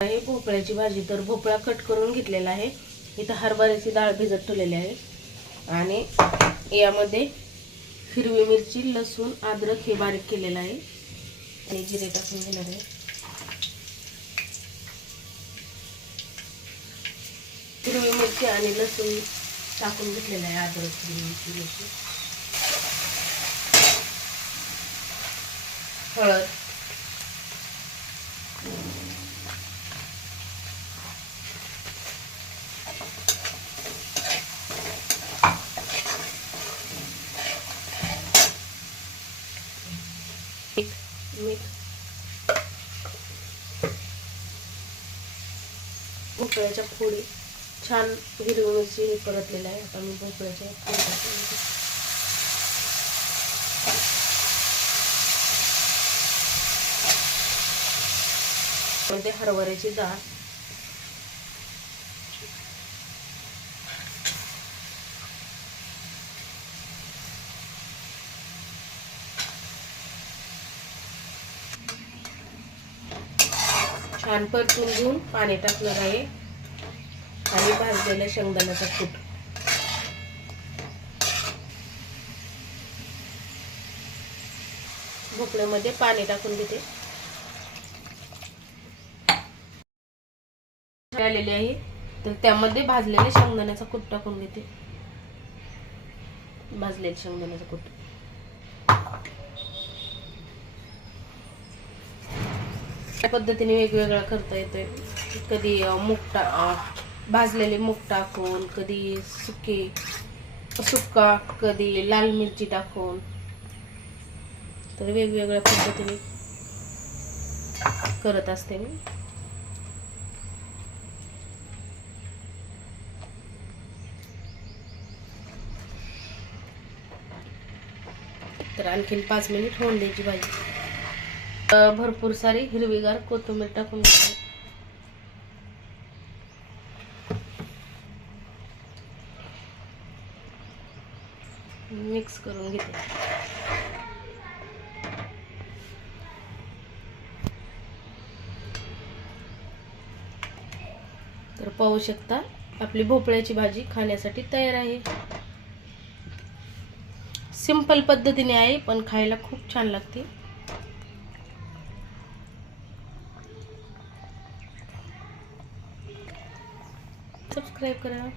आहे. भोपळ्याची भाजी तर भोपळा कट करून घेतलेला आहे. इथं हरभऱ्याची डाळ भिजत ठेवलेली आहे. आणि यामध्ये हिरवी मिरची लसूण अद्रक हे बारीक केलेलं आहे. आणि जिरे टाकून घेणार आहे. हिरवी मिरची आणि लसूण टाकून घेतलेलं आहे अद्रक हिरवी मिरची लसूण. हळद. मीठ मीठ भोपळ्याच्या फोडी. छान हिरवी मिरची हे परतलेलं आहे. आता मी भोपळ्याच्या फोडी मध्ये हरभऱ्याची डाळ. छान परतून घेऊन पाणी टाकणार आहे. आणि भाजलेल्या शेंगदाण्याचा कूट. भोपळ्यामध्ये पाणी टाकून घेते. आलेली आहे. तर त्यामध्ये भाजलेल्या शेंगदाण्याचा कूट टाकून घेते. भाजलेल्या शेंगदाण्याचा कूट. त्या पद्धतीने वेगवेगळा करता येतोय. कधी मुकटा मूग भाजलेले मूग टाकून कधी सुके सुक्का कधी लाल मिरची टाकून. तर वेगवेगळ्या पद्धतीने करत असते मी. तर आणखीन पाच मिनिट होऊन द्यायची भाजी. भरपूर सारी हिरवीगार कोथिंबीर टाकून मिक्स करून घेते. तर पाहू शकता आपली भोपळ्याची भाजी खाण्यासाठी तयार आहे. सिंपल पद्धतीने आहे पण खायला खूप छान लागते. सबस्क्राईब करा.